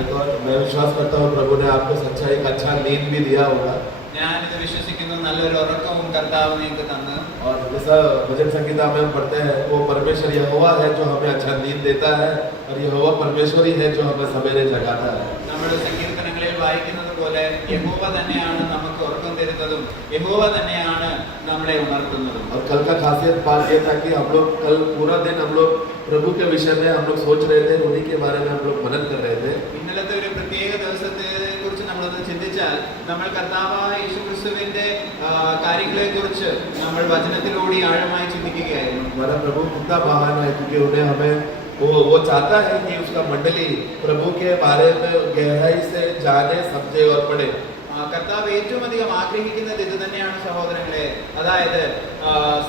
मैं विश्वास करता हूँ प्रभु ने आपको सच्चा एक अच्छा नींद भी दिया होगा। ഞാനിത് വിശ്വസിക്കുന്നു, നല്ലൊരു ഉറക്കവും കർത്താവ് നിങ്ങൾക്ക് തന്നു. और जैसा भजन संगीता में हम पढ़ते हैं, वो परमेश्वर यहोवा है जो हमें अच्छा नींद देता है, और यहोवा परमेश्वर ही है जो हमें सवेरे जगाता है. നമ്മുടെ സങ്കീർത്തനങ്ങളിൽ വായിക്കുന്നത് പോലെ യഹോവ തന്നെയാണ് നമുക്ക് ഉറക്കം തരുന്നതും യഹോവ തന്നെയാണ് നമ്മളെ ഉണർത്തുന്നതും. और कल का खासियत बात ये था कि हम लोग कल पूरा दिन हम लोग प्रभु के विषय में हम लोग सोच रहे थे, उन्हीं के बारे में हम लोग मनन कर रहे थे. ഇന്നലത്തെ ഒരു പ്രത്യേക ദിവസത്തെ കുറിച്ച് നമ്മളൊന്ന് ചിന്തിച്ചാൽ, നമ്മൾ കർത്താവായ യേശുക്രിസ്തുവിന്റെ കാര്യങ്ങളെ കുറിച്ച് നമ്മൾ വചനത്തിലൂടെ ആഴമായി ചിന്തിക്കുകയായിരുന്നു. हमारा प्रभु कितना महान है, क्योंकि उन्हें हमें वो चाहता है कि उसका मंडली प्रभु के बारे में गहराई से जाने, समझे और पढ़े. കർത്താവ് ഏറ്റവും അധികം ആഗ്രഹിക്കുന്നത് ഇത് തന്നെയാണ് സഹോദരങ്ങളെ. അതായത്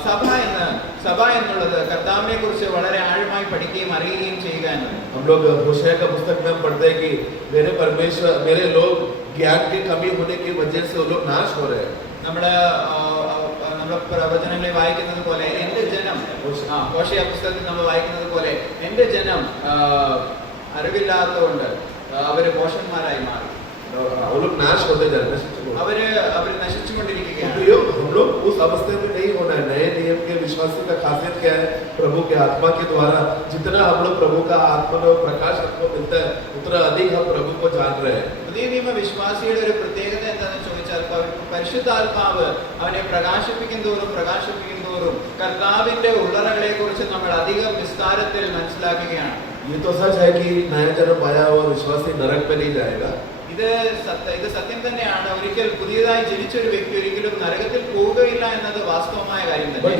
സഭ എന്നുള്ളത് കർത്താവിനെ കുറിച്ച് വളരെ ആഴമായി പഠിക്കുകയും അറിയുകയും ചെയ്യുക എന്നത്. हम लोग होशे का पुस्तक में हम पढ़ते हैं कि मेरे लोग ज्ञान की कमी होने की वजह से वो लोग नाश हो रहे हैं. നമ്മുടെ പ്രവചനങ്ങളിൽ വായിക്കുന്നത് പോലെ എന്റെ ജനം, ഹോശേയ പുസ്തകത്തിൽ നമ്മൾ വായിക്കുന്നത് പോലെ എന്റെ ജനം അറിവില്ലാത്തതുകൊണ്ട് അവര് പോഷന്മാരായി മാറി. वो लोग नाश होते जा रहे हैं, അവര് നശിച്ചുകൊണ്ടിരിക്കുകയാണ്. हम लोग उस अवस्था में नहीं होना है. नए नियम के विश्वासियों का खासियत क्या है? प्रभु के आत्मा के द्वारा जितना हम लोग प्रभु का आत्मा में प्रकाश हमको मिलता है, उतना अधिक हम प्रभु को जान रहे हैं. പുതിയ നിയമ വിശ്വാസിയുടെ ഒരു പ്രത്യേകത എന്താണെന്ന് ചോദിച്ചാൽ, പരിശുദ്ധാത്മാവ് അവനെ പ്രകാശിപ്പിക്കും തോറും കർത്താവിന്റെ ഉള്ളറകളെ കുറിച്ച് നമ്മൾ അധികം വിസ്താരത്തിൽ മനസ്സിലാക്കുകയാണ്. ये तो सच है कि नया जन्म पाया हुआ विश्वासी नरक में नहीं जाएगा. ഇത് സത്യം തന്നെയാണ്. ഒരിക്കൽ പുതിയതായി ജനിച്ച ഒരു വ്യക്തി ഒരിക്കലും നരകത്തിൽ പോവുകയില്ല എന്നത് വാസ്തവമായ കാര്യം തന്നെ.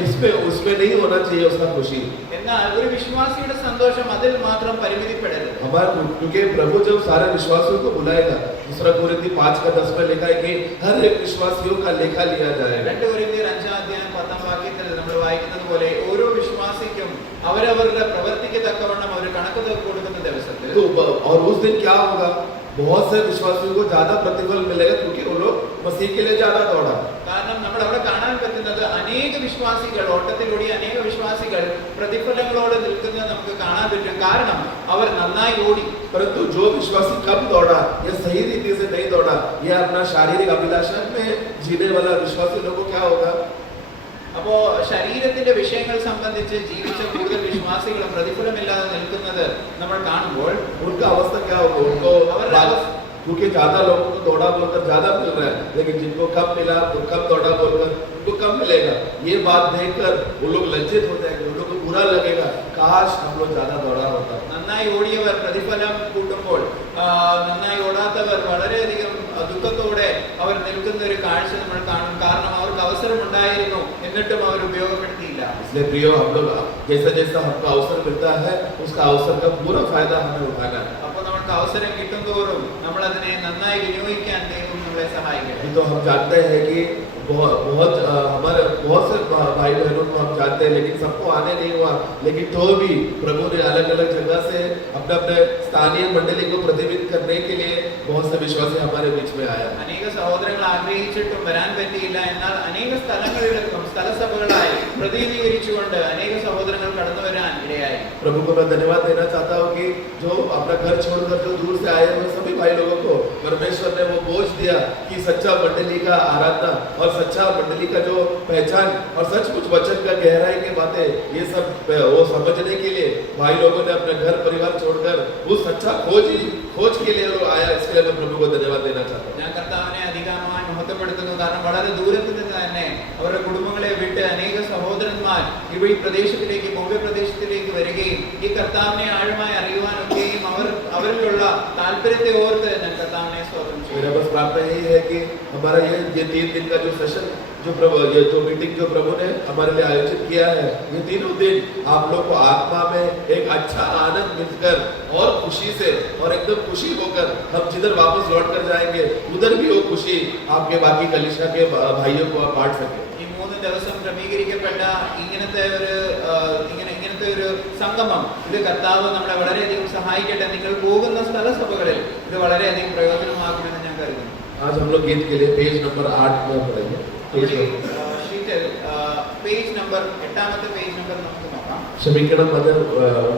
उसमें नहीं होना चाहिए उसका खुशी. എന്നാൽ ഒരു വിശ്വാസിയുടെ സന്തോഷം അതിൽ മാത്രം പരിമിതിപ്പെടരുത്. क्योंकि प्रभु जब सारे विश्वासियों को बुलाएगा, 2 कोरिन्थियों 5:10 में लिखा है कि हर एक विश्वासियों का लेखा लिया जाएगा. 2 कोरिन्थिയർ 5:10 നമ്മൾ വായിക്കുന്നത് പോലെ ഓരോ വിശ്വാസിക്കും അവരവരുടെ പ്രവൃത്തിക്ക് തക്കവണ്ണം ഒരു കണക്ക് കൊടുക്കുന്ന ദിവസത്തിൽ. और उस दिन क्या होगा? बहुत से विश्वासियों को ज्यादा प्रतिफल मिलेगा, क्योंकि वो लोग मसीह के लिए ज्यादा दौड़ा. കാരണം നമ്മൾ അവിടെ കാണാൻ പറ്റുന്നത് അനേക വിശ്വാസികൾ, ഓട്ടത്തിലൂടെ അനേക വിശ്വാസികൾ പ്രതിഫലങ്ങളോട് നിൽക്കുന്നത് നമുക്ക് കാണാൻ പറ്റും. കാരണം അവർ നന്നായി ഓടി. परंतु जो विश्वासी कम दौड़ा या सही रीति से नहीं दौड़ा या अपना शारीरिक अभिलाषा में जीने वाला विश्वासी लोगों को क्या होगा? അപ്പോ ശരീരത്തിന്റെ വിഷയങ്ങൾ സംബന്ധിച്ച് ജീവിച്ച കൂടുതൽ വിശ്വാസികളും പ്രതിഫലമില്ലാതെ നിൽക്കുന്നത് നമ്മൾ കാണുമ്പോൾ उनका अवस्था क्या होगा? उनको क्योंकि ज्यादा लोगों को दौड़ा बोलकर ज्यादा मिल रहा है, लेकिन जिनको कम मिला वो कम दौड़ा बोलकर उनको कम मिलेगा. ये बात देखकर वो लोग लज्जित हो जाएंगे, उन लोगों को बुरा लगेगा, काश हम लोग ज्यादा दौड़ा होता. നന്നായി ഓടിയവർ പ്രതിഫലം കൂട്ടുമ്പോൾ നന്നായി ഓടാത്തവർ വളരെയധികം ദുഃഖത്തോടെ അവർ നിൽക്കുന്ന ഒരു കാഴ്ച നമ്മൾ കാണും. കാരണം അവർക്ക് അവസരം ഉണ്ടായിരുന്നു, എന്നിട്ടും അവർ ഉപയോഗപ്പെടുത്തിയില്ല. इसलिए प्रियो, हम लोग जैसा जैसा हमको अवसर मिलता है, उसका अवसर का पूरा फायदा हमें उठाना है. അപ്പോൾ നമുക്ക് അവസരം കിട്ടും തോറും നമ്മൾ അതിനെ നന്നായി വിനിയോഗിക്കാൻ ദൈവം നമ്മളെ സഹായിക്കും. तो हम जानते हैं कि हमारे बहुत से भाई बहनों को हम जानते हैं, लेकिन सबको आने नहीं हुआ. लेकिन तो भी प्रभु ने अलग अलग जगह से अपने अपने स्थानीय मंडली को प्रतिनिधित्व करने के लिए बहुत से विश्वासी हमारे बीच में आया. അനേക സഹോദരങ്ങൾ ആഗ്രഹിച്ചിട്ടും വരാൻ പറ്റിയില്ല. എന്നാൽ അനേക സ്ഥലങ്ങളിലും സ്ഥലസഭകളായി പ്രതിനിധീകരിച്ചുകൊണ്ട് അനേക സഹോദരങ്ങൾ കടന്നു വരാൻ ഇടയായി. प्रभु को मैं धन्यवाद देना चाहता हूँ कि जो अपना घर छोड़कर जो दूर से आए हुए सभी भाई लोगों को परमेश्वर ने वो बोझ दिया कि सच्चा मंडली का आराधना और सच्चा मंडली का जो पहचान और सचमुच वचन का गहराई के बातें, ये सब वो समझने के लिए भाई लोगों ने अपने घर परिवार छोड़कर वो सच्चा खोज के लिए वो आया. इसके लिए मैं प्रभु को धन्यवाद देना चाहता हूँ. ഞാൻ കർത്താവിനെ അധികമായി മഹത്വപ്പെടുത്തുന്നു. കാരണം വളരെ ദൂരത്തിൽ നിന്ന് തന്നെ അവരുടെ കുടുംബങ്ങളെ വിട്ട് അനേക സഹോദരന്മാർ ഈ പ്രദേശത്തിലേക്ക്, ഭൗമ്യ പ്രദേശത്തിലേക്ക് വരികയും ഈ കർത്താവിനെ ആഴമായി അറിയുവാനൊക്കെയും അവരിലുള്ള താല്പര്യത്തെ ഓർത്ത് ഞാൻ കർത്താവിനെ സ്തോത്രം ചെയ്യുന്നു. मेरा बस प्रार्थना यही है कि हमारा ये 3 दिन का जो सेशन, जो मीटिंग जो प्रभु ने हमारे लिए आयोजित किया है, ये 3 दिन आप लोग को आत्मा में एक अच्छा आनंद मिलकर और खुशी से और एकदम खुशी होकर हम जिधर वापस लौट कर जाएंगे, उधर भी वो खुशी आपके बाकी कलीसिया के भाइयों को आप बांट सके. ഈ 3 ദിവസം ക്രമീകരിക്കപ്പെട്ട ഇങ്ങനത്തെ ഒരു സംഗമം, ഇത് കർത്താവ് നമ്മളെ വളരെയധികം സഹായിക്കട്ടെ. നിങ്ങൾ പോകുന്ന സ്ഥലസഭകളിൽ ഇത് വളരെയധികം പ്രയോജനമാകുമെന്ന് ഞാൻ കരുതുന്നു. आज हम लोग गीत के लिए पेज नंबर 8 में पढ़ेंगे. ഷീറ്റിൽ പേജ് നമ്പർ 8ാമത്തെ പേജ് നമ്പർ നമുക്ക് നോക്കാം. ക്ഷമിക്കണം, അത്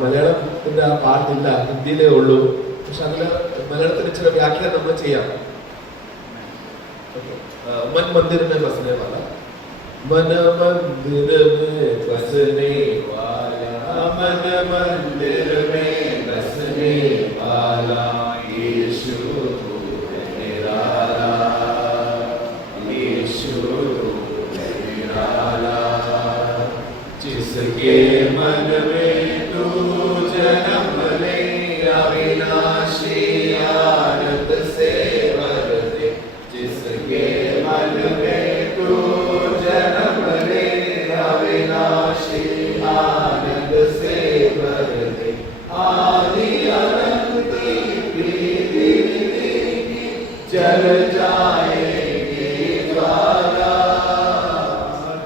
മലയാളത്തിന്റെ ആ പാട്ടില്ല, ഹിന്ദിയിലേ ഉള്ളൂ. പക്ഷെ അതില് മലയാളത്തിന് ചില വ്യാഖ്യാനം നമ്മൾ ചെയ്യാം. मन मंदिर में बसने वाला, मन मंदिर में बसने वाला, मन मंदिर में बसने वाला, यीशु तू है निराला, यीशु तू है निराला, जिसके मन में तू जन्म ले, अविनाशी आनंद से भर दे, जिसके मन में तू जन्म ले, अविनाशी आनंद से भर दे, आदि अनंत की प्रीति की जल जाएगी ज्वाला,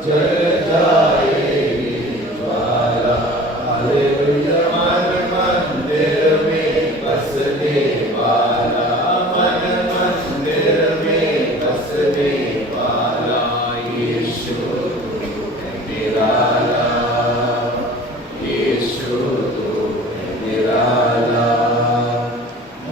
जल जाएगी ज्वाला। हालेलुया। मन मंदिर में बसने वाला, मन मंदिर में बसने वाला, यीशु तू है निराला, यीशु तू है निराला।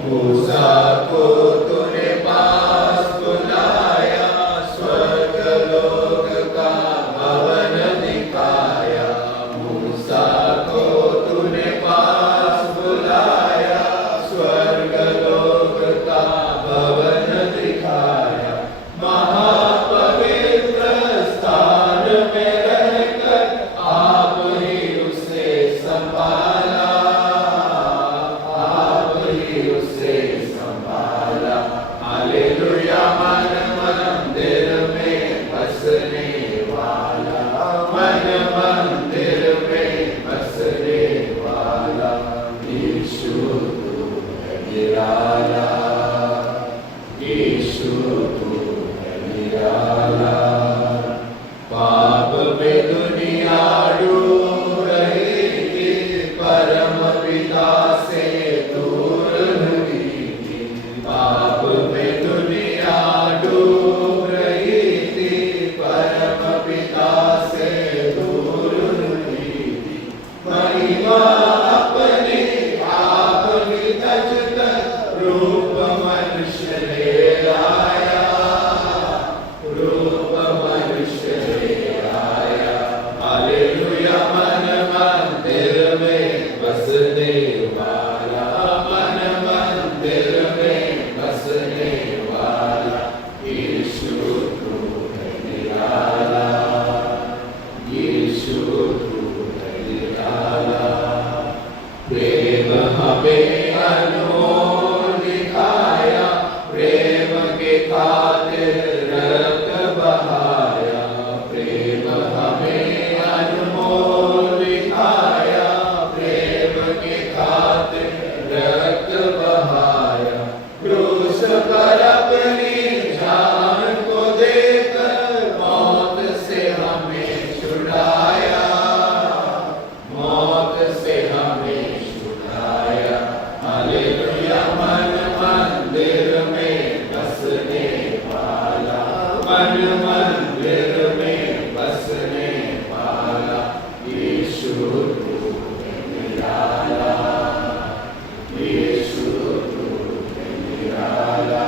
मूसा को तूने पास बुलाया, स्वर्ग लोक का भवन दिखाया, मूसा को तूने पास बुलाया, स्वर्ग लोक का भवन दिखाया, महापवित्र स्थान में रहकर आप ही उसे संभाला, आप ही उसे संभाला। हालेलुया। मन मंदिर में बसने वाला, मन मंदिर में बसने वाला, यीशु तू है निराला, यीशु तू है निराला। पाप में दुनिया डूब रही थी, परम पिता से दूर हुई थी, पाप में दुनिया डूब रही थी, परम पिता से दूर हुई थी, महिमा अपने आप ही तज कर रूप मनुष्य ले आया, रूप मनुष्य ले आया। हालेलुया। मन मंदिर में बसने वाला, मन मंदिर में बसने वाला, यीशु तू है निराला, यीशु तू है निराला। प्रेम हमें अनमोल दिखाया, प्रेम के खातिर रक्त बहाया, प्रेम हमें अनमोल दिखाया, प्रेम के खातिर रक्त बहाया, क्रूस पर अपनी जान को देकर मौत से हमें छुड़ाया, मौत से हमें छुड़ाया। हालेलुया। मन मंदिर में बसने वाला, मन मंदिर में बसने वाला, यीशु तू है निराला, यीशु तू है निराला।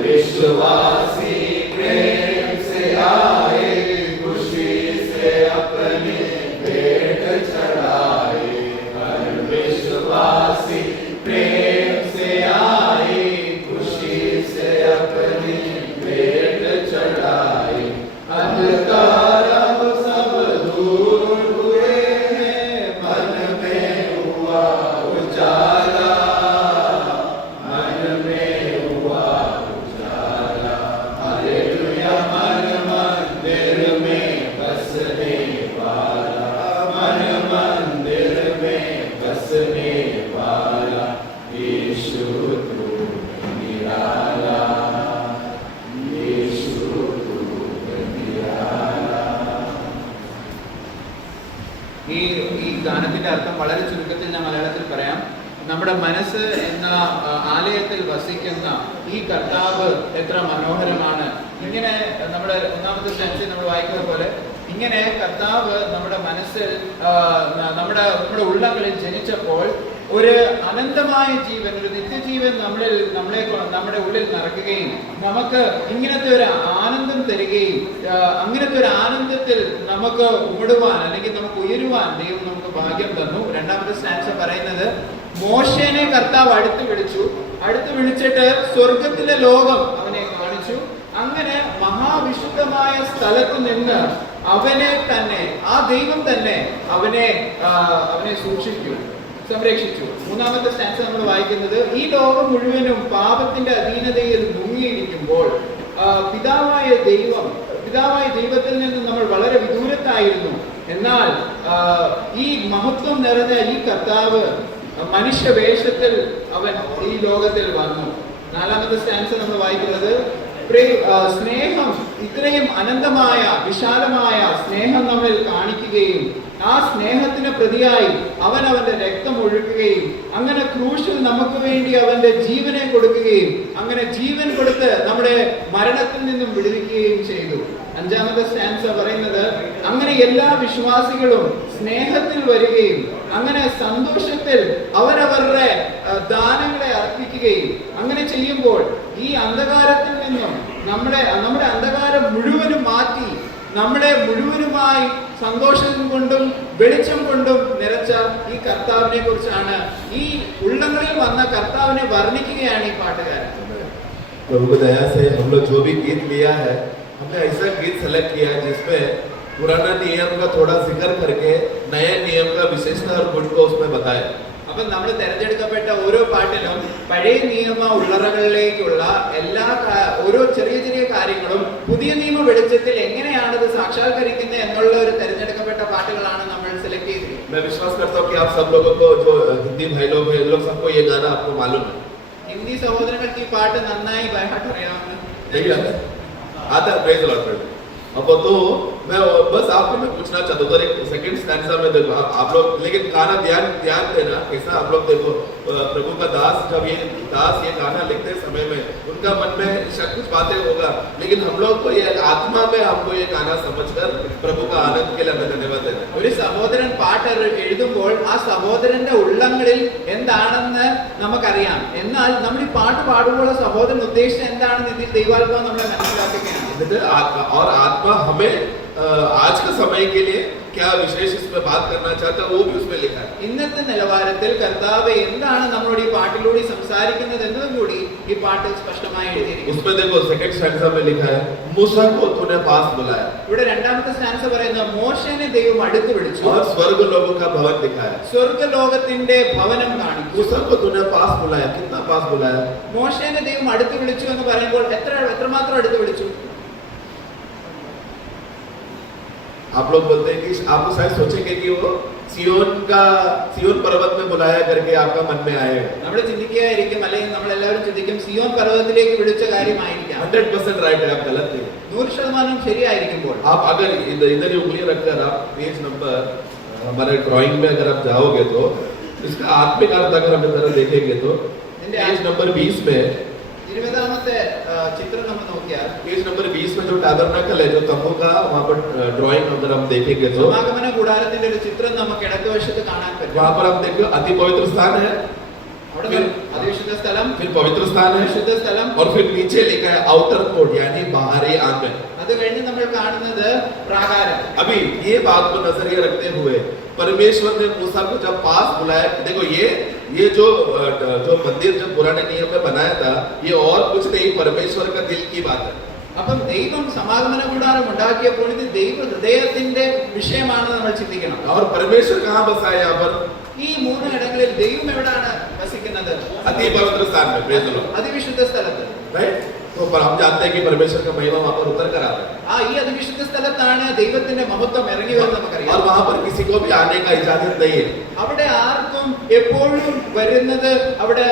विश्वासी प्रेम से आए, खुशी से अपनी भेंट चढ़ाए, हर विश्वासी प्रेम से आए, खुशी से अपनी भेंट चढ़ाए, अंधकार अब सब दूर हुए हैं, मन में हुआ उजाला, मन में हुआ उजाला। हालेलुया। मन मंदिर में बसने वाला, मन मंदिर में बसने वाला, यीशु तू है निराला, यीशु तू है निराला। ഈ ഗാനത്തിന്റെ അർത്ഥം വളരെ ചുരുക്കത്തിൽ ഞാൻ മലയാളത്തിൽ പറയാം. നമ്മുടെ മനസ്സ് എന്ന ആലയത്തിൽ വസിക്കുന്ന ഈ കർത്താവ് എത്ര മനോഹരമാണ്. ഇങ്ങനെ നമ്മുടെ ഒന്നാമത്തെ സെൻസിൽ നമ്മൾ വായിക്കുന്ന പോലെ ഇങ്ങനെ കർത്താവ് നമ്മുടെ മനസ്സിൽ നമ്മുടെ ഉള്ളങ്ങളിൽ ജനിച്ചപ്പോൾ ഒരു അനന്തമായ ജീവൻ, ഒരു നിത്യജീവൻ നമ്മുടെ ഉള്ളിൽ നിറയ്ക്കുകയും നമുക്ക് ഇങ്ങനത്തെ ഒരു ആനന്ദം തരികയും അങ്ങനത്തെ ഒരു ആനന്ദത്തിൽ നമുക്ക് ഉമിടുവാൻ അല്ലെങ്കിൽ നമുക്ക് ഉയരുവാൻ ദൈവം നമുക്ക് ഭാഗ്യം തന്നു. രണ്ടാമത്തെ സ്റ്റാൻസ പറയുന്നത്, മോശേനെ കർത്താവ് അടുത്ത് വിളിച്ചിട്ട് സ്വർഗത്തിലെ ലോകം അവനെ കാണിച്ചു. അങ്ങനെ മഹാവിശുദ്ധമായ സ്ഥലത്ത് നിന്ന് അവനെ തന്നെ, ആ ദൈവം തന്നെ അവനെ സംരക്ഷിച്ചു. മൂന്നാമത്തെ സ്റ്റാൻസ് നമ്മൾ വായിക്കുന്നത്, ഈ ലോകം മുഴുവനും പാപത്തിന്റെ അധീനതയിൽ മുങ്ങിയിരിക്കുമ്പോൾ പിതാവായ ദൈവത്തിൽ നിന്ന് നമ്മൾ വളരെ വിദൂരത്തായിരുന്നു. എന്നാൽ ഈ മഹത്വം നിറഞ്ഞ ഈ കർത്താവ് മനുഷ്യവേഷത്തിൽ അവൻ ഈ ലോകത്തിൽ വന്നു. നാലാമത്തെ സ്റ്റാൻസ് നമ്മൾ വായിക്കുന്നത്, സ്നേഹം, ഇത്രയും അനന്തമായ വിശാലമായ സ്നേഹം നമ്മിൽ കാണിക്കുകയും ആ സ്നേഹത്തിന് പ്രതിയായി അവൻ അവന്റെ രക്തം ഒഴുക്കുകയും അങ്ങനെ ക്രൂശിൽ നമുക്ക് വേണ്ടി അവന്റെ ജീവനെ കൊടുക്കുകയും അങ്ങനെ ജീവൻ കൊടുത്ത് നമ്മുടെ മരണത്തിൽ നിന്നും വിടുവിക്കുകയും ചെയ്തു. അഞ്ചാമത്തെ സ്റ്റാൻസ പറയുന്നത്, അങ്ങനെ എല്ലാ വിശ്വാസികളും സ്നേഹത്തിൽ വരികയും അങ്ങനെ സന്തോഷത്തിൽ അവരവരുടെ ദാനങ്ങളെ അർപ്പിക്കുകയും അങ്ങനെ ചെയ്യുമ്പോൾ ഈ അന്ധകാരത്തിൽ നിന്നും നമ്മുടെ അന്ധകാരം മുഴുവനും മാറ്റി നമ്മളെ മുഴുവനുമായി സന്തോഷം കൊണ്ടും വെളിച്ചം കൊണ്ടും നിറച്ച ഈ കർത്താവിനെ കുറിച്ചാണ്, ഈ ഉള്ളങ്ങളിൽ വന്ന കർത്താവിനെ വർണ്ണിക്കുകയാണ് ഈ പാട്ടുകാരൻ. प्रभु की दया से हम लोग जो भी गीत लिया है, हमने ऐसा गीत सेलेक्ट किया है जिसमें पुराना नियम का थोड़ा जिक्र करके नए नियम का विशेषता और गुण को उसमें बताया. അപ്പൊ നമ്മൾ തിരഞ്ഞെടുക്കപ്പെട്ട ഓരോ പാട്ടിലും പഴയ നിയമ ഉള്ളറകളിലേക്കുള്ള ഓരോ ചെറിയ കാര്യങ്ങളും പുതിയ നിയമ വെളിച്ചത്തിൽ എങ്ങനെയാണ് ഇത് സാക്ഷാത്കരിക്കുന്നത് എന്നുള്ള ഒരു തിരഞ്ഞെടുക്കപ്പെട്ട പാട്ടുകളാണ് നമ്മൾ സെലക്ട് ചെയ്തിരിക്കുന്നത്. मैं विश्वास करता हूँ कि आप सब लोगों को, जो हिंदी भाई लोग हैं, इन लोग सबको ये गाना आपको मालूम है. ഹിന്ദി സഹോദരങ്ങൾക്ക് ഈ പാട്ട് നന്നായി ബൈഹാർട്ട് അറിയാവുന്ന आता है. Praise the Lord. अब तो मैं बस आपको मैं पूछना चाहता हूँ, एक सेकंड स्टैंजा में देखो आप लोग, लेकिन गाना ध्यान देना कैसा. आप लोग देखो, प्रभु का दास, जब ये गाना लिखते समय में उनका मन में शायद कुछ बातें होगा, लेकिन हम लोग को ये आत्मा में हमको ये गाना समझकर प्रभु का आनंद के लिए हमें धन्यवाद देना. ഒരു സഹോദരൻ പാട്ട് എഴുതുമ്പോൾ ആ സഹോദരന്റെ ഉള്ളങ്ങളിൽ എന്താണെന്ന് നമുക്കറിയാം. എന്നാൽ നമ്മൾ ഈ പാട്ട് പാടുമ്പോൾ സഹോദരൻ ഉദ്ദേശിച്ചത് എന്താണെന്ന് ഇതിൽ ദൈവാത്മാവ് നമ്മളെ മനസ്സിലാക്കുകയാണ്. और आत्मा हमें आज के समय के लिए क्या विशेष इसमें बात करना चाहता है वो भी उसमें लिखा है. ഇന്നത്തെ നിലവാരത്തിൽ കർത്താവ് എന്താണ് നമ്മളോട് ഈ പാട്ടിലൂടെ സംസാരിക്കുന്നത് എന്നതും കൂടി ഈ പാട്ട് സ്പഷ്ടമായി എഴുതിയിരിക്കുന്നു. उसमें देखो सेकंड स्टैंजा में लिखा है, मूसा को तूने पास बुलाया. ഇവിടെ രണ്ടാമത്തെ സ്റ്റാൻസ പറയുന്നത്, മോശനെ ദൈവം അടുത്ത് വിളിച്ചു. और स्वर्ग लोगों का भवन दिखाया. സ്വർഗ്ഗലോകത്തിന്റെ ഭവനം കാണിച്ചു. मूसा को तूने पास बुलाया. कितना पास बुलाया? മോശനെ ദൈവം അടുത്ത് വിളിച്ചു എന്ന് പറയുമ്പോൾ എത്രമാത്രം അടുത്ത് വിളിച്ചു? आप लोग बोलते हैं कि आप शायद सोचेंगे कि वो सियोन पर्वत में बुलाया करके आपका मन में आएगा. നമ്മൾ ചിന്തിക്കുകയായിരിക്കും, അല്ലെങ്കിൽ നമ്മൾ എല്ലാവരും ചിന്തിക്കും സിയോൻ പർവ്വതത്തിലേക്ക് വിളിച്ച കാര്യമായിരിക്കാം. 100% राइट है, आप गलत नहीं. 100% ശരിയായിരിക്കുമ്പോൾ आप अगर इधर ही उंगली रखकर आप पेज नंबर हमारे ड्राइंग में अगर आप जाओगे तो इसका आत्मिक अर्थ अगर हम इधर देखेंगे तो पेज नंबर 20 में 20ാമത്തെ ചിത്രം നമ്മൾ നോക്കിയാൽ पेज नंबर 20 में जो टैबरनेकल है, जो तंबू का, वहां पर ड्राइंग अगर हम देखेंगे तो സമാഗമന കൂടാരത്തിന്റെ ഒരു ചിത്രം നമുക്ക് ഇടതുവശത്ത് കാണാൻ പറ്റും. वहां पर हम देखो अति पवित्र स्थान है, അവിടെ അതിവിശുദ്ധ സ്ഥലം, फिर पवित्र स्थान है, വിശുദ്ധ സ്ഥലം, और फिर नीचे लिखा है आउटर कोर्ट यानी बाहरी आंगन. അത് കഴിഞ്ഞ് നമ്മൾ കാണുന്നത് പ്രാകാരം. अभी ये बात को नजरिए रखते हुए परमेश्वर ने मूसा को जब पास बुलाया, देखो ये जो मंदिर जब पुराने नियम में बनाया था, ये और कुछ नहीं, परमेश्वर का दिल की बात है. അപ്പം ദൈവം സമാഗമന കൂടാരം ഉണ്ടാക്കിയപ്പോൾ ഇത് ദൈവ ഹൃദയത്തിന്റെ വിഷയമാണെന്ന് നമ്മൾ ചിന്തിക്കണം. और परमेश्वर कहाँ बसा है? यहाँ पर ഈ മൂന്ന് ഇടങ്ങളിൽ ദൈവം എവിടാണ് വസിക്കുന്നത്? अति पवित्र स्थान में. Praise the Lord. അതിവിശുദ്ധ സ്ഥലത്ത്. राइट. तो पर हम जानते हैं कि परमेश्वर का महिमा वहां पर उतर कर आता है. ഈ അതിവിശുദ്ധ സ്ഥലത്താണ് ദൈവത്തിന്റെ മഹത്വം ഇറങ്ങി വരുന്നത് നമുക്കറിയാം. और वहां पर किसी को भी आने का इजाजत नहीं है. അവിടെ ആർക്കും എപ്പോഴും വരുന്നത് അവിടെ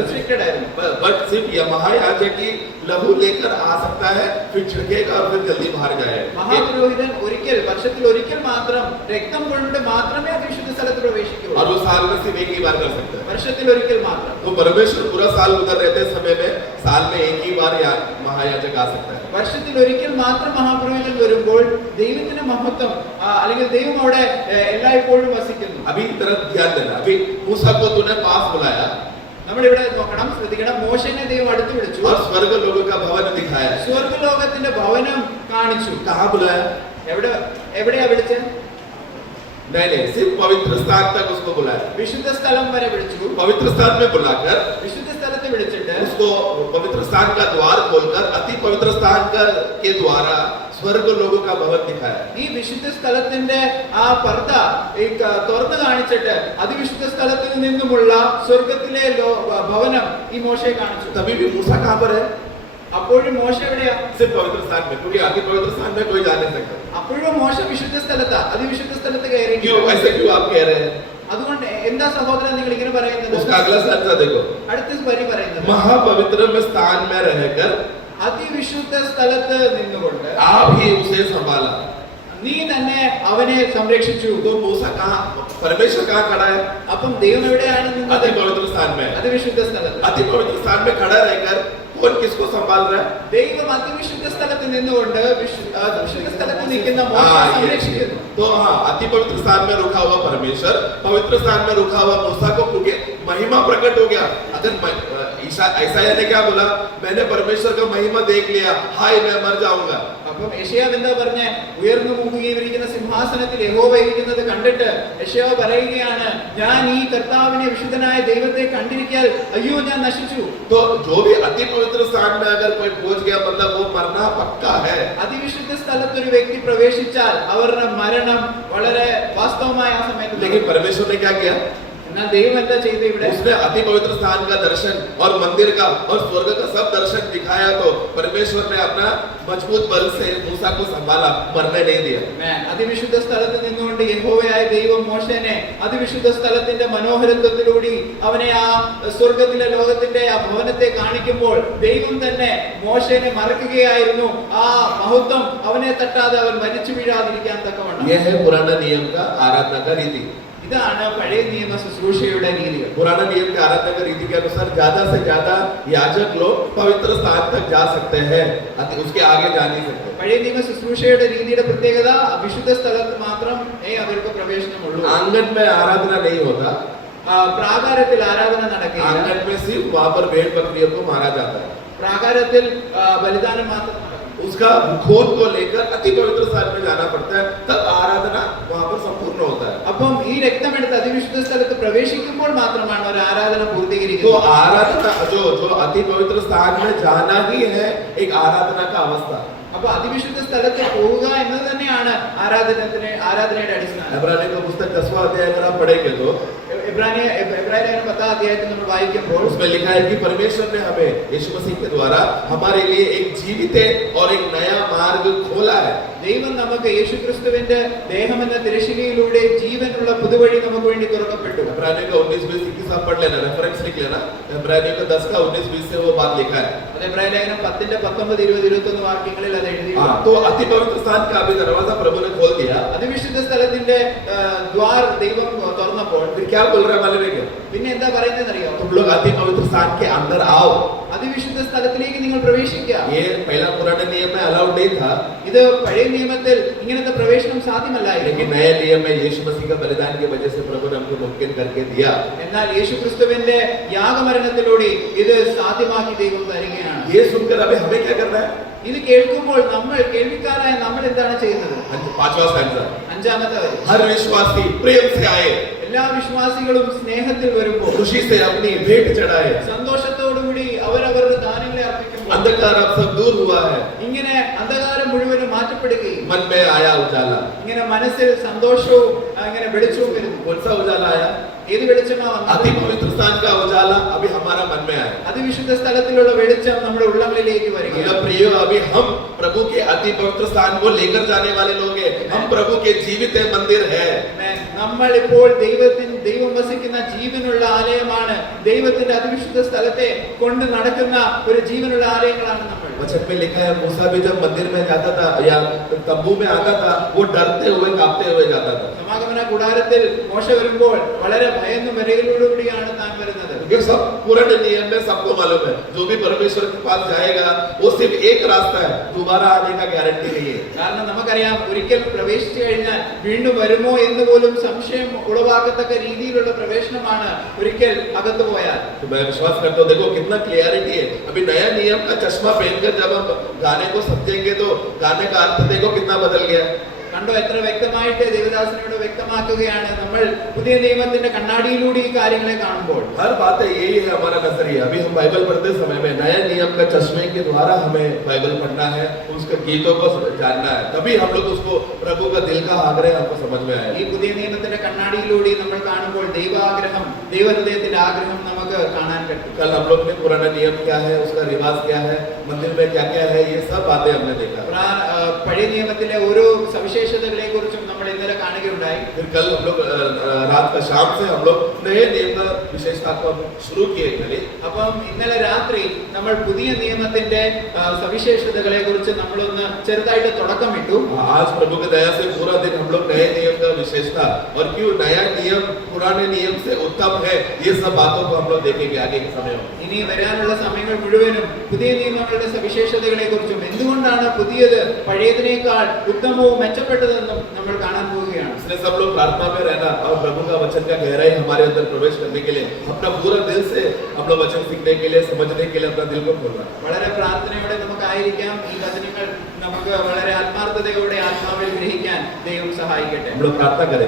restricted ആയിരുന്നു. बट सिर्फ यह महायाजक की लहू लेकर आ सकता है, फिर छिड़केगा और फिर जल्दी बाहर जाएगा. മഹാപുരോഹിതൻ ഒരിക്കൽ വർഷത്തിൽ ഒരിക്കൽ മാത്രം രക്തം കൊണ്ട് മാത്രമേ അതിവിശുദ്ധ സ്ഥലത്ത് പ്രവേശിക്കുകയുള്ളൂ. और वो साल में सिर्फ एक ही बार कर सकता है. വർഷത്തിൽ ഒരിക്കൽ മാത്രം. तो परमेश्वर पूरा साल उधर रहते समय में साल में एक ही बार महायाजक आ सकता है. വർഷത്തിൽ ഒരിക്കൽ മാത്രം മഹാപുരോഹിതൻ വരുമ്പോൾ ദൈവത്തിന്റെ മഹത്വം അല്ലെങ്കിൽ ദൈവം അവിടെ എല്ലായ്പ്പോഴും വസിക്കുന്നു. अभी तरफ ध्यान देना. अभी मूसा को तूने पास बुलाया നമ്മളിവിടെ നോക്കണം, ശ്രദ്ധിക്കണം. മോശനെ ദൈവം അടുത്ത് വിളിച്ചു. और स्वर्ग लोगों का भवन दिखाया. സ്വർഗ്ഗലോകത്തിന്റെ ഭവനം കാണിച്ചു. कहाँ बुलाया? എവിടെയാ വിളിച്ചത്? नहीं, सिर्फ पवित्र स्थान तक उसको बुलाया. വിശുദ്ധ സ്ഥലം വരെ വിളിച്ചു. पवित्र स्थान में बुलाकर വിശുദ്ധ സ്ഥലത്ത് വിളിച്ചിട്ട് उसको पवित्र स्थान का द्वार खोलकर अति पवित्र स्थान के द्वारा स्वर्ग लोगों का भवन दिखाया. ഈ വിശുദ്ധ സ്ഥലത്തിന്റെ ആ പർദ്ദ തുറന്നു കാണിച്ചിട്ട് അതിവിശുദ്ധ സ്ഥലത്തിൽ നിന്നുമുള്ള സ്വർഗത്തിലെ ഭവനം ഈ മോശയെ കാണിച്ചു. तभी भी मूसा कहाँ पर है? അപ്പോഴും മോശ എവിടെയാ? सिर्फ पवित्र स्थान में, क्योंकि अति पवित्र स्थान में कोई जा नहीं सकता. അപ്പോഴും മോശ വിശുദ്ധ സ്ഥലത്താ, അതിവിശുദ്ധ സ്ഥലത്ത് കയറി. क्यों ऐसे क्यों आप कह रहे हैं? അതുകൊണ്ട് എന്താ സഹോദരൻ നിങ്ങൾ ഇങ്ങനെ പറയുന്നത്? उसका अगला शब्द देखो, അടുത്ത വരി പറയുന്നത്, महापवित्र में स्थान में रहकर അതിവിശുദ്ധ സ്ഥലത്ത് നിന്നുകൊണ്ട് आप ही उसे संभाला. നീ തന്നെ അവനെ സംരക്ഷിച്ചു. तो मूसा कहाँ, परमेश्वर कहाँ खड़ा है? അപ്പം ദൈവം എവിടെയാണ് നിന്നത്? अति पवित्र स्थान में. അതിവിശുദ്ധ സ്ഥലത്ത്. अति पवित्र स्थान में खड़ा रहकर कौन किसको संभाल रहा है? ദൈവം അതിവിശുദ്ധ സ്ഥലത്ത് നിന്നുകൊണ്ട് വിശുദ്ധ സ്ഥലത്ത് നിൽക്കുന്ന മോശയെ സംരക്ഷിക്കുന്നു. तो हाँ, अति पवित्र स्थान में रुका हुआ परमेश्वर पवित्र स्थान में रुका हुआ मूसा को, क्योंकि महिमा प्रकट हो गया. अगर ईसाया ने क्या बोला? मैंने परमेश्वर का महिमा देख लिया, हाय मैं मर जाऊंगा. അപ്പം യെശയ്യാവ് എന്താ പറഞ്ഞ? ഉയർന്നു മുങ്ങുകയിരിക്കുന്ന സിംഹാസനത്തിൽ യഹോവ ഇരിക്കുന്നത് കണ്ടിട്ട് യെശയ്യാവ് പറയുകയാണ്, ഞാൻ ഈ കർത്താവിനെ വിശുദ്ധനായ ദൈവത്തെ കണ്ടിരിക്കാൻ അയ്യോ ഞാൻ നശിച്ചു. तो जो भी अति पवित्र स्थान में अगर कोई पहुंच गया, मतलब वो मरना पक्का है. അതിവിശുദ്ധ സ്ഥലത്ത് ഒരു വ്യക്തി പ്രവേശിച്ചാൽ അവരുടെ മരണം വളരെ വാസ്തവമായ ആ സമയത്ത്. लेकिन परमेश्वर ने क्या किया? എന്നാൽ ദൈവം എന്താ ചെയ്തു ഇവിടെ? उसने अति पवित्र स्थान का दर्शन और मंदिर का और स्वर्ग का सब दर्शन दिखाया, तो परमेश्वर ने अपना मजबूत बल से मूसा को संभाला, मरने नहीं दिया. അതിവിശുദ്ധ സ്ഥലത്ത് നിന്നുകൊണ്ട് യഹോവയായ ദൈവം മോശനെ അതിവിശുദ്ധ സ്ഥലത്തിന്റെ മനോഹരത്വത്തിലൂടെ അവനെ ആ സ്വർഗത്തിലെ ലോകത്തിന്റെ ആ ഭവനത്തെ കാണിക്കുമ്പോൾ ദൈവം തന്നെ മോശനെ മറക്കുകയായിരുന്നു. ആ മഹത്വം അവനെ തട്ടാതെ അവൻ മരിച്ചു വീഴാതിരിക്കാൻ തക്കവണ്ണം. यह है पुराना नियम का आराधना का रीति. ഇതാണ് പഴയ നിയമ ശുശ്രൂഷയുടെ രീതികൾ. पुराना नियम के आराधना का रीति के अनुसार ज्यादा से ज्यादा याजक लोग पवित्र स्थान तक जा सकते हैं, उसके आगे जा नहीं सकते. പഴയ നിയമ ശുശ്രൂഷയുടെ രീതിയുടെ പ്രത്യേകത വിശുദ്ധ സ്ഥലത്ത് മാത്രമേ അവർക്ക് പ്രവേശനമുള്ളൂ. आंगन में आराधना नहीं होता. പ്രാകാരത്തിൽ ആരാധന നടക്കില്ല. आंगन में सिर्फ वहां पर भेड़ बकरियों को मारा जाता है. പ്രാകാരത്തിൽ ബലിദാനം മാത്രം നടക്കും. उसका खून को लेकर अति पवित्र स्थान में जाना पड़ता है, तब आराधना वहां पर संपूर्ण होता है. അപ്പം ഈ രക്തമെടുത്ത് അതിവിശുദ്ധ സ്ഥലത്ത് പ്രവേശിക്കുമ്പോൾ മാത്രമാണ് ഒരു ആരാധന तो പൂർത്തീകരിക്കുന്നത്. आराधना जो अति पवित्र स्थान में जाना ही है एक आराधना का अवस्था. അപ്പൊ അതിവിശുദ്ധ സ്ഥലത്ത് പോവുക എന്നത് തന്നെയാണ് ആരാധനയുടെ അടിസ്ഥാനം. इब्रानियों का पुस्तक 10वां अध्याय अगर आप पढ़ेंगे तो എബ്രായലേഖനം 10ാം അധ്യായത്തിൽ നമ്മൾ വായിക്കുമ്പോൾ उसमें लिखा है कि परमेश्वर ने हमें यीशु मसीह के द्वारा हमारे लिए एक जीवित और एक नया मार्ग खोला है. ദൈവം നമുക്ക് യേശുക്രിസ്തുവിന്റെ ദേഹം എന്ന തിരശ്ശീലയിലൂടെ ജീവനുള്ള പുതുവഴി നമുക്ക് വേണ്ടി തുറക്കപ്പെട്ടു. इब्रानियों का 19-20 आप पढ़ लेना, रेफरेंस लिख लेना. इब्रानियों का 10 का 19-20 से वो बात लिखा है. അത് എബ്രായലേഖനം 10ന്റെ 19, 20, 21 വാക്യങ്ങളിൽ അത് എഴുതിയിട്ടുണ്ട്. तो अति पवित्र स्थान का अभी दरवाजा प्रभु ने खोल दिया. അതിവിശുദ്ധ സ്ഥലത്തിന്റെ ദ്വാർ ദൈവം തുറന്നപ്പോൾ फिर क्या बोल रहा है मालूम है क्या? പിന്നെ എന്താ പറയുന്നത് അറിയോ? तुम लोग अति पवित्र स्थान के अंदर आओ. അതിവിശുദ്ധ സ്ഥലത്തിലേക്ക് നിങ്ങൾ പ്രവേശിക്കുക. ये पहला पुराने नियम में अलाउड नहीं था, ഇത് പഴയ നിയമത്തിൽ ഇങ്ങനത്തെ പ്രവേശനം സാധ്യമല്ലായിരുന്നു. लेकिन नए नियम में यीशु मसीह का बलिदान की वजह से प्रभु ने हमको मुमकिन करके दिया. എന്നാൽ യേശുക്രിസ്തുവിന്റെ യാഗമരണത്തിലൂടെ ഇത് സാധ്യമാക്കി ദൈവം തരികയാണ്. ये सुनकर अभी हमें क्या करना है? ഇത് കേൾക്കുമ്പോൾ നമ്മൾ കേൾവിക്കാരായ നമ്മൾ എന്താണ് ചെയ്യുന്നത്? 5वां stanza. അഞ്ചാമത്തെ വരി. हर विश्वासी प्रेम से आए, എല്ലാ വിശ്വാസികളും സ്നേഹത്തിൽ വരുമ്പോൾ खुशी से अपनी भेंट चढ़ाए. സന്തോഷത്തോടുകൂടി അവരവരുടെ ദാനങ്ങളെ അർപ്പിക്കുമ്പോൾ अंधकार अब सब दूर हुआ है, ഇങ്ങനെ അന്ധകാരം മുഴുവനും മാറ്റപ്പെടുകയും मन में आया उजाला. ഇങ്ങനെ മനസ്സിൽ സന്തോഷവും ഇങ്ങനെ വെളിച്ചവും വരുന്നു. कौन सा उजाला आया? ഏത് വെളിച്ചമാ अति വന്നത്? पवित्र स्थान का उजाला अभी हमारा मन में आया. അതിവിശുദ്ധ സ്ഥലത്തിലുള്ള വെളിച്ചം നമ്മുടെ ഉള്ളങ്ങളിലേക്ക് വരികയാണ്. प्रियो, अभी हम प्रभु प्रभु के अति पवित्र स्थान को लेकर जाने वाले लोग हैं। हम प्रभु के जीवित मंदिर है। നമ്മൾ ഇപ്പോൾ ദൈവം വസിക്കുന്ന ജീവനുള്ള ആലയമാണ്. ദൈവത്തിന്റെ അതിവിശുദ്ധ സ്ഥലത്തെ കൊണ്ട് നടക്കുന്ന ഒരു ജീവനുള്ള ആലയങ്ങളാണ് നമ്മൾ. वचन में लिखा है मूसा भी जब मंदिर में जाता था या तंबू में आता था, वो डरते हुए कांपते हुए जाता था. സമാഗമന കൂടാരത്തിൽ മോശ വരുമ്പോൾ വളരെ ഭയന്നും വിറയലോടുകൂടിയാണ് താൻ വരുന്നത്. ये सब पुराने नियम में सबको मालूम है, जो भी परमेश्वर के पास जाएगा वो सिर्फ एक रास्ता है, दोबारा आने का गारंटी नहीं है. കാരണം നമുക്കറിയാം, ഒരിക്കൽ പ്രവേശിച്ചു കഴിഞ്ഞാൽ വീണ്ടും വരുമോ എന്ന് പോലും സംശയം ഉളവാക്കത്തക്ക രീതിയിലുള്ള പ്രവേശനമാണ് ഒരിക്കൽ അകത്തു പോയാൽ. तो मैं विश्वास करता हूँ, देखो कितना क्लियरिटी है. अभी नया नियम का चश्मा पहनकर जब हम गाने को समझेंगे तो गाने का अर्थ देखो कितना बदल गया. കണ്ടോ, എത്ര വ്യക്തമായിട്ട് ദേവദാസനോട് വ്യക്തമാക്കുകയാണ് നമ്മൾ പുതിയ നിയമത്തിന്റെ കണ്ണാടിയിലൂടെ ഈ കാര്യങ്ങളെ കാണുമ്പോൾ. हर बात है, यही है हमारा नजरिया. अभी हम बाइबल पढ़ते समय में नए नियम का चश्मे के द्वारा हमें बाइबल पढ़ना है, उसके गीतों को जानना है, तभी हम लोग उसको प्रभु का दिल का आग्रह हमको समझ में आए. ഈ പുതിയ നിയമത്തിന്റെ കണ്ണാടിയിലൂടെ നമ്മൾ കാണുമ്പോൾ ദൈവാഗ്രഹം, ദൈവഹൃദയത്തിന്റെ ആഗ്രഹം നമുക്ക് കാണാൻ പറ്റും. कल हम लोग ने पुराना नियम क्या है, उसका रिवाज क्या है, मंदिर में क्या क्या है, ये सब बातें हमने देखा. പഴയ നിയമത്തിലെ ഓരോ സവിശേഷതകളെ കുറിച്ചും നമ്മൾ ഇന്നലെ കാണുകയുണ്ടായി. फिर कल हम लोग रात का शाम से हम लोग नए नियम का विशेषता को हम शुरू किए. അപ്പം ഇന്നലെ രാത്രി നമ്മൾ പുതിയ നിയമത്തിന്റെ സവിശേഷതകളെ കുറിച്ച് നമ്മളൊന്ന് ചെറുതായിട്ട് തുടക്കമിട്ടു. आज प्रभु की दया से पूरा दिन हम लोग नए नियम का विशेषता और क्यों नया नियम पुराने नियम से उत्तम है, ये सब बातों को हम लोग देखेंगे आगे के समय में. ഇനി വരാനുള്ള സമയങ്ങൾ മുഴുവനും പുതിയ നിയമങ്ങളുടെ സവിശേഷതകളെ കുറിച്ചും എന്തുകൊണ്ടാണ് പുതിയത് പഴയതിനേക്കാൾ ഉത്തമവും മെച്ചപ്പെട്ടതെന്നും നമ്മൾ കാണാൻ പോവുകയാണ്. इसलिए सब लोग प्रार्थना में रहना और प्रभु का वचन का गहराई हमारे अंदर प्रवेश करने के लिए अपना पूरा दिल से हम लोग वचन सीखने के लिए, समझने के लिए अपना दिल को खोलना. വളരെ പ്രാർത്ഥനയോടെ നമുക്കായിരിക്കാം ഈ വചനങ്ങൾ നമുക്ക് വളരെ ആത്മാർത്ഥതയോടെ ആത്മാവിൽ ഗ്രഹിക്കാൻ ദൈവം സഹായിക്കട്ടെ. हम लोग प्रार्थना करें.